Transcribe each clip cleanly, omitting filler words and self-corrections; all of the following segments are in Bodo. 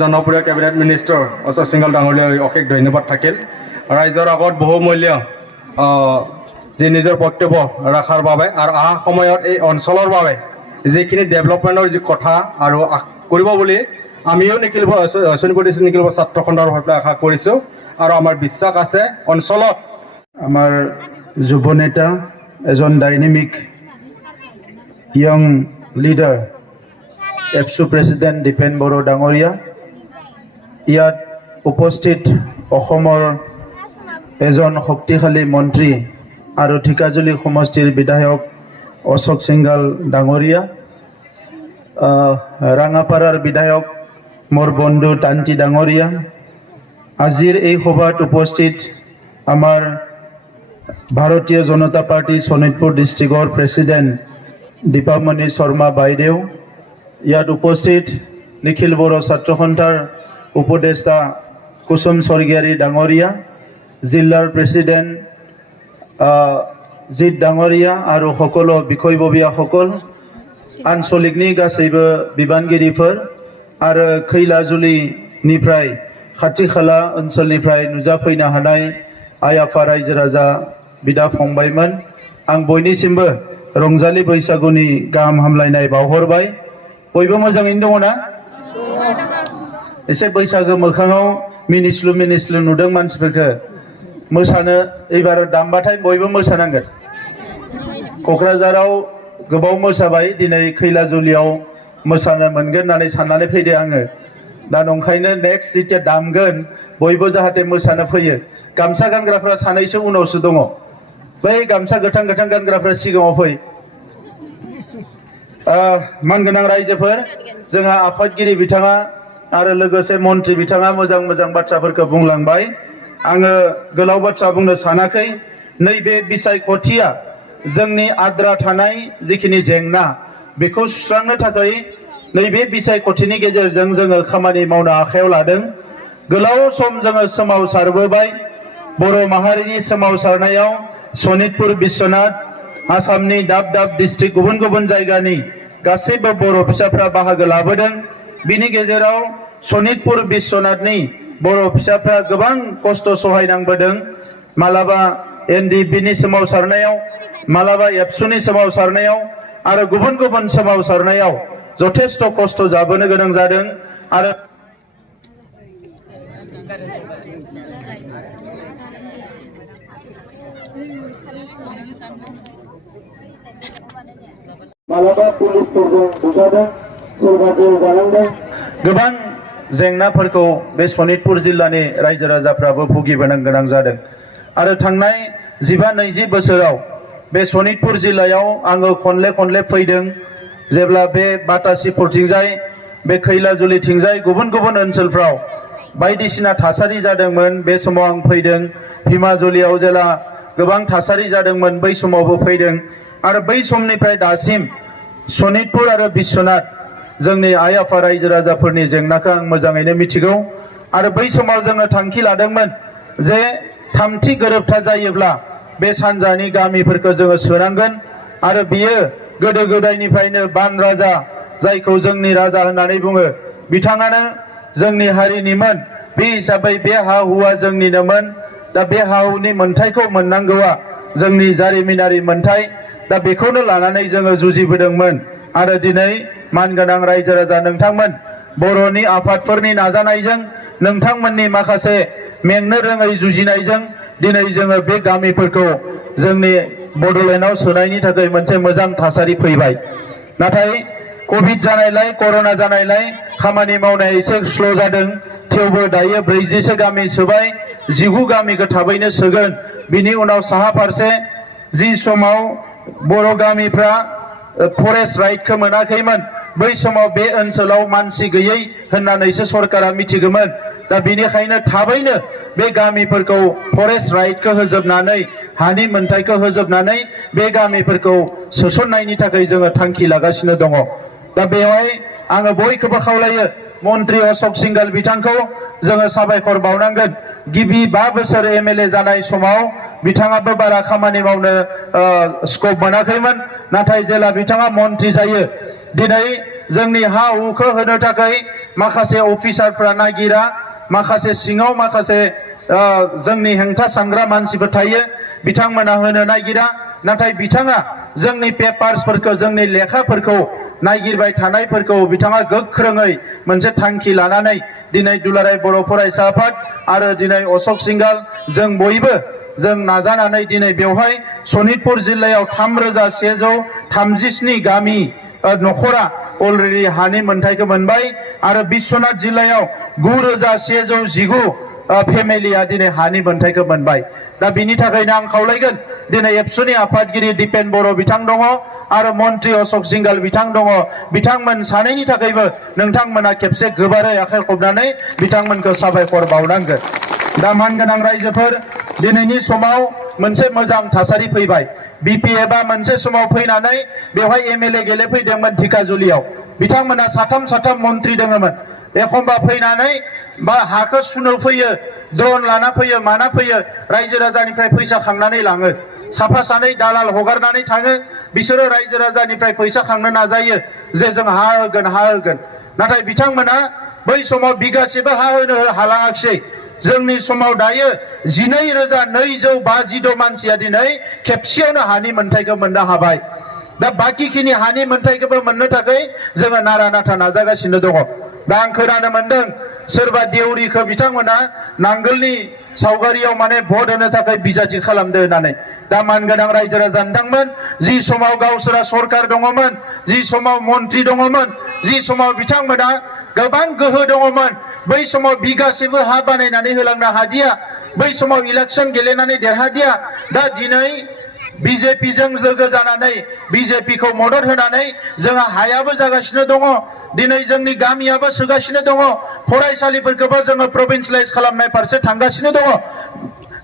জনপ্ৰিয় কেবিনেট মিনিষ্টাৰ অশোক সিংঘল ডাঙৰীয়ালৈ অশেষ ধন্যবাদ থাকিল। ৰাইজৰ আগত বহুমূল্য যি নিজৰ বক্তব্য ৰখাৰ বাবে আৰু অহা সময়ত এই অঞ্চলৰ বাবে যিখিনি ডেভেলপমেণ্টৰ যি কথা আৰু কৰিব বুলি আমিও শোণিতপুৰ নিখিল ছাত্ৰ খণ্ডৰ হৈ পেলাই আশা কৰিছোঁ আৰু আমাৰ বিশ্বাস আছে অঞ্চলত আমাৰ যুৱ নেতা এজন dynamic young leader ABSU president Dipen Boro ডাঙৰীয়া, ইয়াত উপস্থিত অসমৰ এজন শক্তিশালী মন্ত্ৰী আৰু ঢেকিয়াজুলি সমষ্টিৰ বিধায়ক অশোক সিংঘল ডাঙৰীয়া, ৰাঙাপাৰাৰ বিধায়ক মোৰ বন্ধু তান্তি ডাঙৰীয়া, আজিৰ এই সভাত উপস্থিত আমাৰ ভাৰতীয় জনতা পাৰ্টি শোণিতপুৰ ডিষ্ট্ৰিক্টৰ প্ৰেচিডেণ্ট দীপামণি শৰ্মা বাইদেউ, ইয়াত উপস্থিত নিখিল বড়ো ছাত্ৰ সন্থাৰ উপদেষ্টা কুসুম স্বৰ্গীয়াৰী ডাঙৰীয়া, জিলাৰ প্ৰেচিডেণ্ট জিৎ ডাঙৰীয়া আৰু সকলো বিষয়ববীয়াসকল, আঞ্চলিকनि गासैबो बिबानगिरिफोर आरो खैलाजुलिनिफ्राय खाथि खाला ओनसोलनिफ्राय नुजाफैनो हानाय आइ आफा रायजो राजा बिदा फंबायमोन, आं बयनिसिमबो रंजालि बैसागुनि गाहाम हामलायनाय बावहरबाय। बयबो मोजाङैनो दङ ना? एसे बैसागो मोखाङाव मिनिस्लु नुदों मानसिफोरखौ। मोसानो एबार दामबाथाय बयबो मोसानांगोन। क'क्राझाराव गोबाव मोसाबाय, दिनै खैलाजुलियाव मोसानो मोनगोन होननानै साननानै फैदो आङो। दा नंखायनो नेक्स्ट जिथिया दामगोन बयबो जाहाथे मोसानो फैयो। गामसा गानग्राफ्रा सानैसो उनावसो दङ, बै गामसा गोथां गानग्राफ्रा सिगाङाव फै। मानगोनां रायजोफोर, जोंहा आफादगिरि बिथाङा आरो लोगोसे मन्त्रि बिथाङा मोजां बाथ्राफोरखौ बुंलांबाय। आङो गोलाव बाथ्रा बुंनो सानाखै। नैबे बिसायख'थिया जोंनि आद्रा थानाय जिखिनि जेंना बेखौ सुस्रांनो थाखाय नैबे बिसायख'थिनि गेजेरजों जोङो खामानि मावनो आखायाव लादों। गोलाव सम जोङो सोमावसारबोबाय। बर' माहारिनि सोमावसारनायाव शोणितपुर बिश्वनाथ, आसामनि दाब डिस्ट्रिक्ट गुबुन जायगानि गासैबो बर' फिसाफ्रा बाहागो लाबोदों। बिनि गेजेराव शोणितपुर बिश्वनाथनि बर' फिसाफ्रा गोबां खस्थ' सहायनांबोदों। मालाबा एनडिएफबिनि सोमावसारनायाव, मालाबा एबसुनि सोमावसारनायाव आरो गुबुन सोमावसारनायाव जथेस्थ' खस्थ' जाबोनो गोनां जादों। आरो मालाबा पुलिसफोरजों बुजादों, सोरबा जेल जानांदों। गोबां जेंनाफोरखौ बे शोणितपुर जिल्लानि रायजो राजाफ्राबो भुगिबोनो गोनां जादों। आरो थांनाय 15-20 बोसोराव बे शोणितपुर जिल्लायाव आङो खनले फैदों। जेब्ला बे बाटासिफोरथिंजाय, बे खैलाजुलिथिंजाय गुबुन ओनसोलफ्राव बायदिसिना थासारि जादोंमोन, बे समाव आं फैदों। भिमाजुलियाव जेला गोबां थासारि जादोंमोन, बै समावबो फैदों। आरो बै समनिफ्राय दासिम शोणितपुर आरो बिश्वनाथ जोंनि आइ आफा रायजो राजाफोरनि जेंनाखौ आं मोजाङैनो मिथिगौ। आरो बै समाव जोङो थांखि लादोंमोन जे थामथि गोरोबथा जायोब्ला बे सानजानि गामिफोरखौ जोङो सोनांगोन। आरो बियो गोदो गोदायनिफ्रायनो बान राजा, जायखौ जोंनि राजा होननानै बुङो, बिथाङानो जोंनि हारिनिमोन। बे हिसाबै बे हा हुआ जोंनिनोमोन। दा बे हा हुनि मोन्थायखौ मोननांगौआ जोंनि जारिमिनारि मोन्थाय। दा बेखौनो लानानै जोङो जुजिबोदोंमोन। आरो दिनै मानगोनां रायजो राजा नोंथांमोन, बर'नि आफादफोरनि नाजानायजों, नोंथांमोननि माखासे मेंनो रोङै जुजिनायजों दिनै जोङो बे गामिफोरखौ जोंनि बड'लेण्डआव सोनायनि थाखाय मोनसे मोजां थासारि फैबाय। नाथाय कभिड जानायलाय, कर'ना जानायलाय खामानि मावनाया एसे स्ल' जादों। थेवबो दायो 40सो गामि सोबाय, 19 गामिखौ थाबैनो सोगोन। बिनि उनाव साहा फारसे जि समाव बर' गामिफ्रा फरेस्ट राइटखौ मोनाखैमोन, बै समाव बे ओनसोलाव मानसि गैयै होननानैसो सरकारा मिथिगौमोन। दा बेनिखायनो थाबैनो बे गामिफोरखौ फरेस्ट राइटखौ होजोबनानै, हानि मोन्थायखौ होजोबनानै बे गामिफोरखौ सोसननायनि थाखाय जोङो थांखि लागासिनो दङ। दा बेवहाय आङो बयखौबो खावलायो, मन्त्रि अशोक सिंघल बिथांखौ जोङो साबायखर बावनांगोन। गिबि 5 बोसोर एमएलए जानाय समाव बिथाङाबो बारा खामानि मावनो स्कोप मोनाखैमोन। नाथाय जेला बिथाङा मन्त्रि जायो, दिनै जोंनि हा हुखौ होनो थाखाय माखासे अफिसारफ्रा नागिरा माखासे सिङाव माखासे जोंनि हेंथा सानग्रा मानसिफोर थायो बिथांमोना होनो नागिरा नाथाय बिथाङा जोंनि पेपार्सफोरखौ जोंनि लेखाफोरखौ नागिरबाय थानायफोरखौ बिथाङा गोख्रोङै मोनसे थांखि लानानै दिनै दुलाराय बर' फरायसा आफाद आरो दिनै अशोक सिंघाल जों बयबो जों नाजानानै दिनै बेवहाय सनितपुर जिल्लायाव 3137 गामि नखरा अलरेडि हानि मोनथायखौ मोनबाय आरो बिश्वनाथ जिल्लायाव 9119 फेमिलिया दिनै हानि मोनथायखौ मोनबाय दा बिनि थाखायनो आं खावलायगोन दिनै एबसुनि आफादगिरि दिपेन बर' बिथां दङ आरो मन्त्रि अशोक सिंघाल बिथां दङ बिथांमोन सानैनि थाखायबो नोंथांमोना खेबसे गोबारै आखाइ खबनानै बिथांमोनखौ साबायखर बावनांगोन दा मानगोनां रायजोफोर दिनैनि समाव मोनसे मोजां थासारि फैबाय बिपिएफआ मोनसे समाव फैनानै बेवहाय एमएलए गेलेफैदोंमोन धिकाजुलियाव बिथांमोना साथाम मन्त्रि दङमोन एखमबा फैनानै बा हाखौ सुनो फैयो ड्रन लाना फैयो माना फैयो रायजो राजानिफ्राय फैसा खांनानै लाङो साफा सानै दालाल हगारनानै थाङो बिसोरो रायजो राजानिफ्राय फैसा खांनो नाजायो जे जों हा होगोन नाथाय बिथांमोना बै समाव बिगासेबो हा होनो हालाङाखिसै जोंनि समाव दायो 19252 मानसिया दिनै खेबसेयावनो हानि मोनथायखौ मोननो हाबाय दा बाकिखिनि हानि मोनथायखौबो मोननो थाखाय जोङो नारा नाथा नाजागासिनो दङ दा आं खोनानो मोनदों सोरबा देउरिखौ बिथांमोना नांगोलनि सावगारियाव माने भट होनो थाखाय बिजाथि खालामदो होननानै दा मानगोनां रायजो राजा नोंथांमोन जि समाव गावसोरा सरकार दङमोन जि समाव मन्त्रि दङमोन जि समाव बिथांमोना गोबां गोहो दङमोन बै समाव बिगासेबो हा बानायनानै होलांनो हादिया बै समाव इलेक्सन गेलेनानै देरहादिया दा दिनै बिजेपिजों लोगो जानानै बिजेपिखौ मदद होनानै जोंहा हायाबो जागासिनो दङ दिनै जोंनि गामियाबो सोगासिनो दङ फरायसालिफोरखौबो जोङो प्रभिन्सियेलाइज खालामनाय फारसे थांगासिनो दङ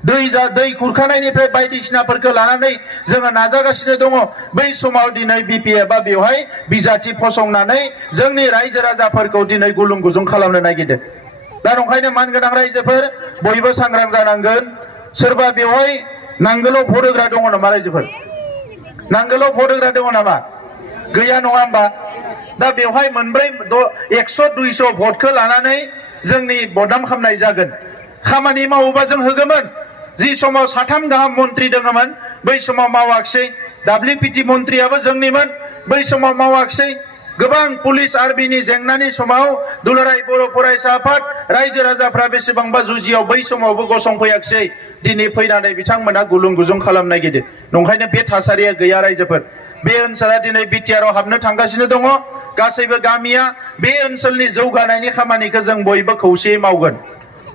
दै खुरखानायनिफ्राय बायदिसिनाफोरखौ लानानै जोङो नाजागासिनो दङ बै समाव दिनै बिपिएफआ बेवहाय बिजाथि फसंनानै जोंनि रायजो राजाफोरखौ दिनै गुलुं गुजुं खालामनो नागिरदों दा ओंखायनो मानगोनां रायजोफोर बयबो सांग्रां जानांगोन सोरबा बेवहाय नांगोलाव भट होग्रा दङ नामा रायजोफोर नांगोलाव भट होग्रा दङ नामा गैया नङा होमबा दा बेवहाय 100-200 भटखौ लानानै जोंनि बदनाम खालामनाय जागोन खामानि मावोबा जों होगोमोन जि समाव 3 गाहाम मन्त्रि दङमोन बै समाव मावाखिसै WPT मन्त्रियाबो जोंनिमोन बै समाव मावाखिसै गोबां पुलिस आर्मिनि जेंनानि समाव दुलाराय बर' फरायसा आफाद रायजो राजाफ्रा बेसेबांबा जुजियाव बै समावबो गसंफैयाखिसै दिनै फैनानै बिथांमोना गुलुं गुजुं खालामनो नागिरदों नंखायनो बे थासारिया गैया रायजोफोर बे ओनसोला दिनै बिटिआरआव हाबनो थांगासिनो दङ गासैबो गामिया बे ओनसोलनि जौगानायनि खामानिखौ जों बयबो खौसेयै मावगोन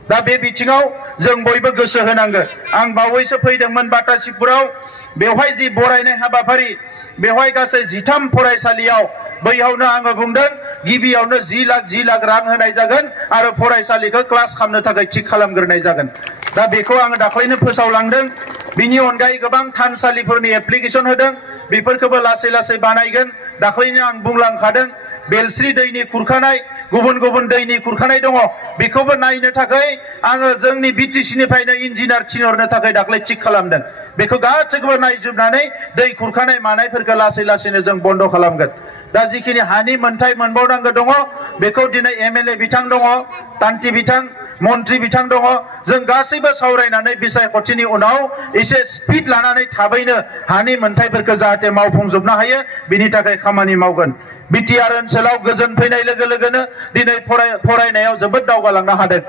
दा बे बिथिङाव जों बयबो गोसो होनांगोन आं बावैसो फैदोंमोन बाटासिपुराव बेवहाय जि बरायनाय हाबाफारि बेवहाय गासै 13 फरायसालियाव बैयावनो आङो बुंदों गिबियावनो 10 लाख रां होनाय जागोन आरो फरायसालिखौ क्लास खालामनो थाखाय थिक खालामग्रोनाय जागोन दा बेखौ आङो दाख्लैनो फोसावलांदों बिनि अनगायै गोबां थानसालिफोरनि एप्लिकेसन होदों बेफोरखौबो लासै लासै बानायगोन दाख्लैनो आं बुंलांखादों बेलस्रि दैनि खुरखानाय गुबुन दैनि खुरखानाय दङ बेखौबो नायनो थाखाय आङो जोंनि बिटिसिनिफ्रायनो इन्जिनियार थिनहरनो थाखाय दाख्लै थिक खालामदों बेखौ गासैखौबो नायजोबनानै दै खुरखानाय मानायफोरखौ लासै लासैनो जों बन्द खालामगोन दा जिखिनि हानि मोनथाय मोनबावनांगौ दङ बेखौ दिनै एमएलए बिथां दङ तान्ति बिथां मन्त्रि बिथां दङ जों गासैबो सावरायनानै बिसायख'थिनि उनाव एसे स्पिड लानानै थाबैनो हानि मोनथायफोरखौ जाहाथे मावफुंजोबनो हायो बिनि थाखाय खामानि मावगोन बिटिआर ओनसोलाव गोजोन फैनाय लोगो लोगोनो दिनै फरायनायाव जोबोद दावगालांनो हादों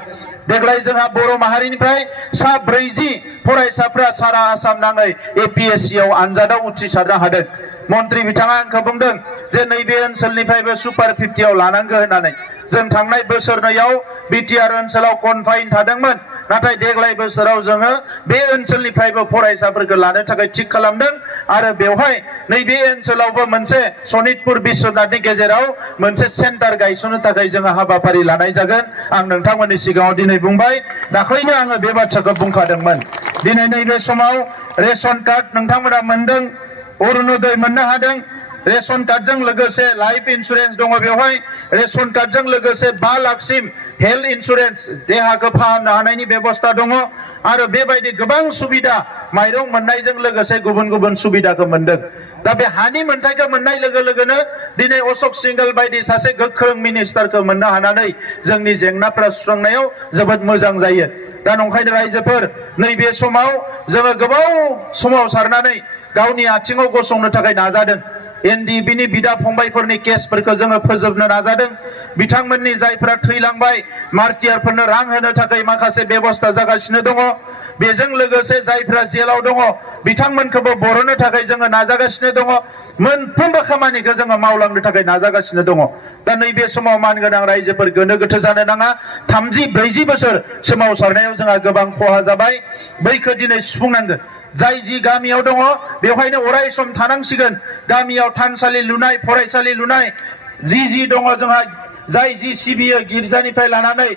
देग्लाय जोंहा बर' माहारिनिफ्राय सा 40 फरायसाफ्रा सारा आसाम नाङै एपीएससी आव आनजादाव उथ्रिसारनो हादों मन्त्रि बिथाङा आंखौ बुंदों जे नैबे ओनसोलनिफ्रायबो सुपार 50 आव लानांगौ होननानै जों थांनाय बोसोरनैयाव बिटिआर ओनसोलाव कनफाइन थादोंमोन नाथाय देग्लाय बोसोराव जोङो बे ओनसोलनिफ्रायबो फरायसाफोरखौ लानो थाखाय थिक खालामदों आरो बेवहाय नैबे ओनसोलावबो मोनसे सनितपुर बिश्वनाथनि गेजेराव मोनसे सेन्टार गायसननो थाखाय जोङो हाबाफारि लानाय जागोन आं नोंथांमोननि सिगाङाव दिनै बुंबाय दाख्लैनो आङो बे बाथ्राखौ बुंखादोंमोन दिनै नैबे समाव रेशन कार्ड नोंथांमोना मोनदों अरुणोदय मोननो हादों रेशन कार्डजों लोगोसे लाइफ इन्सुरेन्स दङ बेवहाय रेशन कार्डजों लोगोसे 5 लाखसिम हेल्थ इन्सुरेन्स देहाखौ फाहामनो हानायनि बेबस्था दङ आरो बेबायदि गोबां सुबिदा माइरं मोननायजों लोगोसे गुबुन सुबिदाखौ मोनदों दा बे हानि मोनथायखौ मोननाय लोगो लोगोनो दिनै अशोक सिंगल बायदि सासे गोख्रों मिनिस्टारखौ मोननो हानानै जोंनि जेंनाफ्रा सुस्रांनायाव जोबोद मोजां जायो। दा नंखायनो रायजोफोर नैबे समाव जोङो गोबाव सोमावसारनानै गावनि आथिङाव गसंनो थाखाय नाजादों। एनडिएफबि बिदा फंबायफोरनि केसफोरखौ जोङो फोजोबनो नाजादों। बिथांमोननि जायफोरा थैलांबाय मार्टियारफोरनो रां होनो थाखाय माखासे बेबस्था जागासिनो दङ। बेजों लोगोसे जायफोरा जेलाव दङ बिथांमोनखौबो बरननो थाखाय जोङो नाजागासिनो दङ। मोनफ्रोमबो खामानिखौ जोङो मावलांनो थाखाय नाजागासिनो दङ। दा नैबे समाव मानगोनां रायजोफोर गोनो गोथो जानो नाङा। 30-40 बोसोर सोमावसारनायाव जोंहा गोबां खहा जाबाय। बैखौ दिनै सुफुंनांगोन। जाय जि गामियाव दङ बेवहायनो अराय सम थानांसिगोन। गामियाव थानसालि लुनाय, फरायसालि लुनाय जि दङ जोंहा, जाय जि सिबियो गिर्जानिफ्राय लानानै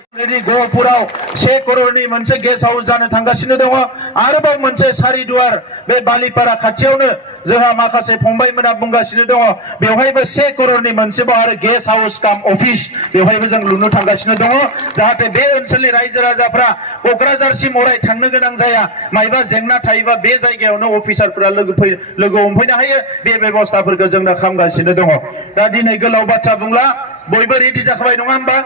गहपुराव 1 करोड़नि मोनसे गेस्ट हाउस जानो थांगासिनो दङ। आरोबाव मोनसे सारिदुवार बे बालिपारा खाथियावनो जोंहा माखासे फंबायमोना बुंगासिनो दङ बेवहायबो 1 करोड़नि मोनसेबाव आरो गेस्ट हाउस काम अफिस बेवहायबो जों लुनो थांगासिनो दङ। जाहाथे बे ओनसोलनि रायजो राजाफ्रा क'क्राझारसिम अराय थांनो गोनां जाया। मायबा जेंना थायोबा बे जायगायावनो अफिसारफोरा लोगो हमफैनो हायो। बे बेबस्थाफोरखौ जोंनो खालामगासिनो दङ। दा दिनै गोलाव बाथ्रा बुंला, बयबो रेडि जाखाबाय नङा होमबा?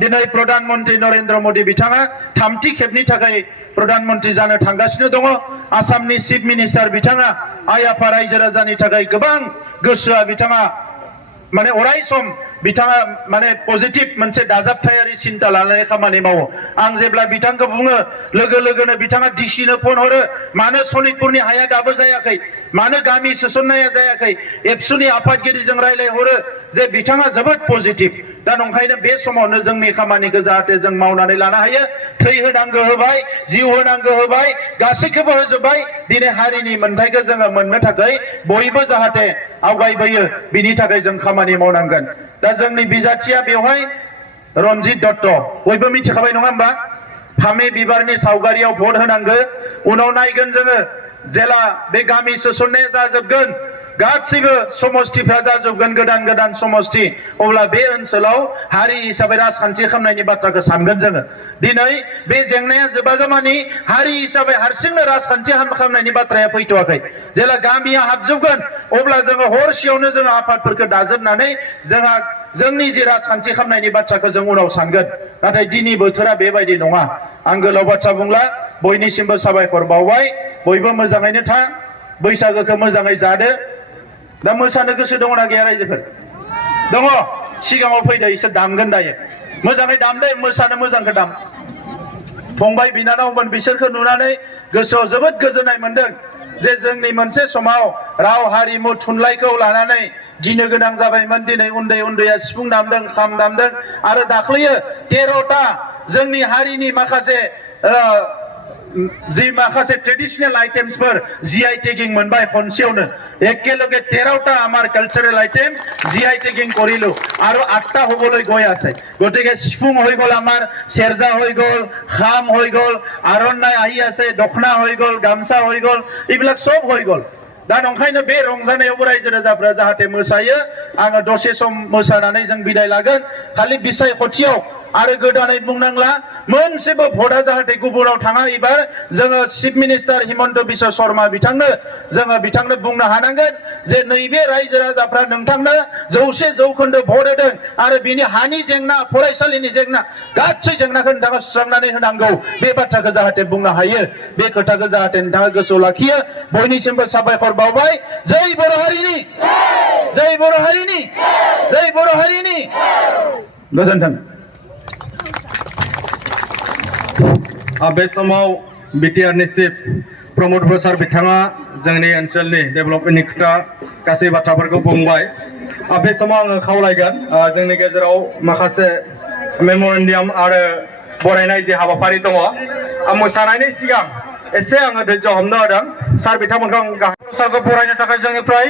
दिनै प्रधान मन्त्रि नरेन्द्र मोदी बिथाङा 3थि खेबनि थाखाय प्रधान मन्त्रि जानो थांगासिनो दङ। आसामनि चिफ मिनिस्टार बिथाङा आइ आफा रायजो राजानि थाखाय गोबां गोसोआ बिथाङा माने अराय सम बिथाङा माने पजिटिभ मोनसे दाजाबथायारि सिन्ता लानानै खामानि मावो। आं जेब्ला बिथांखौ बुङो लोगो लोगोनो बिथाङा डिसिनो फन हरो, मानो सनितपुरनि हाया दाबो जायाखै, मानो गामि सोसननाया जायाखै। एबसुनि आफादगिरिजों रायलायहरो जे बिथाङा जोबोद पजिटिभ। दा नंखायनो बे समावनो जोंनि खामानिखौ जाहाथे जों मावनानै लानो हायो। थै होनांगौ होबाय, जिउ होनांगौ होबाय, गासैखौबो होजोबबाय। दिनै हारिनि मोन्थायखौ जोङो मोननो थाखाय बयबो जाहाथे आवगायबोयो बिनि थाखाय जों खामानि मावनांगोन। दा जोंनि बिजाथिया बेवहाय रन्जित दत्त, बयबो मिथिखाबाय नङा होमबा? फामे बिबारनि सावगारियाव भट होनांगौ। उनाव नायगोन जोङो जेला बे गामि सोसननाया जाजोबगोन, गासैबो समस्तिफ्रा जाजोबगोन, गोदान समस्ति, अब्ला बे ओनसोलाव हारि हिसाबै राजखान्थि खालामनायनि बाथ्राखौ सानगोन जोङो। दिनै बे जेंनाया जोबागौमानि हारि हिसाबै हारसिंनो राजखान्थि खालामनायनि बाथ्राया फैथ'वाखै। जेला गामिया हाबजोबगोन अब्ला जोङो हरसेयावनो जोङो आफादफोरखौ दाजोबनानै जोंहा जोंनि जे राजखान्थि खालामनायनि बाथ्राखौ जों उनाव सानगोन। नाथाय दिनै बोथोरा बेबायदि नङा। आं गोलाव बाथ्रा बुंला, बयनिसिमबो साबायखर बावबाय। बयबो मोजाङैनो था, बैसागोखौ मोजाङै जादो। दा मोसानो गोसो दङना गैया रायजोफोर? दङ? सिगाङाव फैदो, इसोर दामगोन दायो। मोजाङै दामदे, मोसानो मोजांखौ दाम। फंबाय बिनानावमोन बिसोरखौ नुनानै गोसोआव जोबोद गोजोननाय मोनदों जे जोंनि मोनसे समाव राव हारिमु थुनलाइखौ लानानै गिनो गोनां जाबायमोन। दिनै उन्दैया सिफुं दामदों, खाम दामदों। आरो दाख्लैयो 13टा जोंनि हारिनि माखासे जि माखासे ट्रेडिशनल आइटेम्सफोर GI टेगिं मोनबाय खनसेयावनो। एकेलगे 13টা আমাৰ কালচাৰেল আইটেম GI টেগিং কৰিলো আৰু 8টা হ'বলৈ গৈ আছে। গতিকে সিফুং হৈ গ'ল, আমাৰ সেৰজা হৈ গ'ল, খাম হৈ গ'ল, আৰণ্যাই আহি আছে, দখনা হৈ গ'ল, গামছা হৈ গ'ল, এইবিলাক সব হৈ গ'ল। दा नंखायनो बे रंजानायावबो रायजो राजाफ्रा जाहाथे मोसायो। आङो दसे सम मोसानानै जों बिदाय लागोन। खालि बिसायख'थियाव आरो गोदानै बुंनांला, मोनसेबो भटआ जाहाथे गुबुनाव थाङा। एबार जोङो चिफ मिनिस्टार हिमन्त बिश्व शर्मा बिथांनो बुंनो हानांगोन जे नैबे रायजो राजाफ्रा नोंथांनो 100% भट होदों आरो बिनि हानि जेंना, फरायसालिनि जेंना, गासै जेंनाखौ नोंथाङा सुस्रांनानै होनांगौ। बे बाथ्राखौ जाहाथे बुंनो हायो, बे खोथाखौ जाहाथे नोंथाङा गोसोआव लाखियो। बयनिसिमबो साबायखर बावबाय। जय बर' हारिनि, जय बर' हारिनि, जय बर' हारिनि। गोजोन्थों। बे समाव बिटिआरनि चिफ प्रमद बसार बिथाङा जोंनि ओनसोलनि डेभेलपमेन्टनि खोथा गासै बाथ्राफोरखौ बुंबाय। बे समाव आङो खावलायगोन जोंनि गेजेराव माखासे मेम'रेन्डाम आरो बरायनाय जे हाबाफारि दङ। मोसानायनि सिगां एसे आङो धैर्य हमनो होदों। सार बिथांमोनखौ आं गाहाय सारखौ बरायनो थाखाय जोंनिफ्राय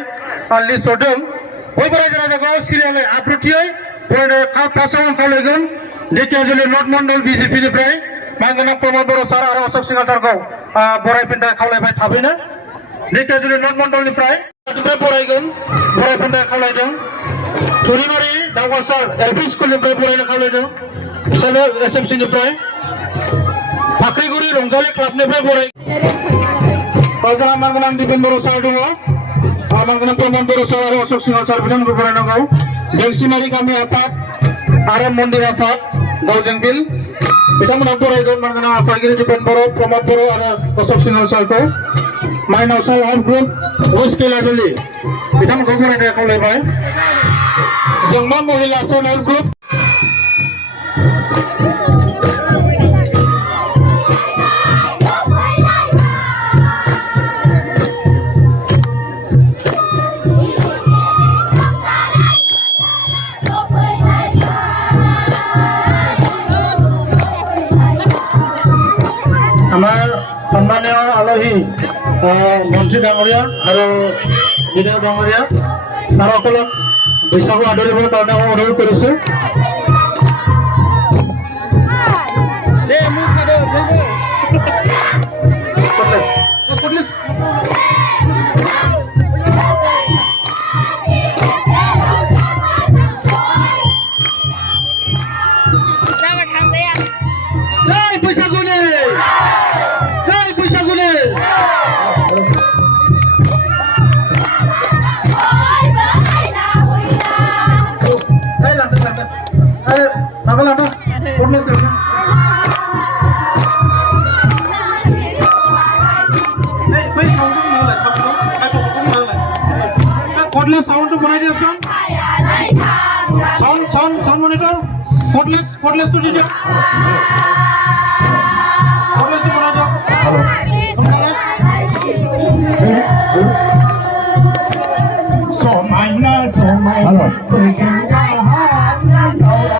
लिस्ट हरदों। बयबो रायजो राजाखौ सिरियालै आब्रुथियै बरायनो फार्स्टआव आं खावलायगोन ढेकियाजुलि नर्थ मण्डल BJP निफ्राय मानगोनां प्रमद बर' सार आरो अशोक सिंह सारखौ बरायफिननो थाखाय खावलायबाय। थाबैनो ढेकियाजुलि नर्थ मण्डलनिफ्राय बरायगोन, बरायफिननो थाखाय खावलायदों। थुरिबारि दावगासार LP स्कुलनिफ्राय बरायनो खावलायदों। फिसालो SMC निफ्राय फाख्रिगुरि रंजालि क्लाबनिफ्राय बराय। जोंहा मानगोनां दिपेन बर' सार दङ। Mangkana Praman Boro Sawaro Asok Singhal Sar Bidan Gubernur Nangau Dengsinari kami apat Aram Mondir apat Gaujengbil Bitamana Boro Idon Mangkana Fagiri Dipen Boro Pramod Boro ada Asok Singhal Sar ko Main Nausal Hab Group Ruski Lazuli Bitamana Gubernur ada kau lebai Jangman Mohila Sonal Group আমাৰ সন্মানীয় আলহী মন্ত্ৰী ডাঙৰীয়া আৰু বিধায়ক ডাঙৰীয়া ছাৰসকলক বৈশাগু আদৰিবৰ কাৰণে মই অনুৰোধ কৰিছোঁ জয় বৈশাগুনে জয় বৈশাগুনে সাউন্ডটো বনাই দিয়কচোন সাউন্ড মনিটৰ কৰ্ডলেছটো দি দিয়ক কৰ্ডলেছটো বনাই দিয়ক সোমাইনা সোমাইনা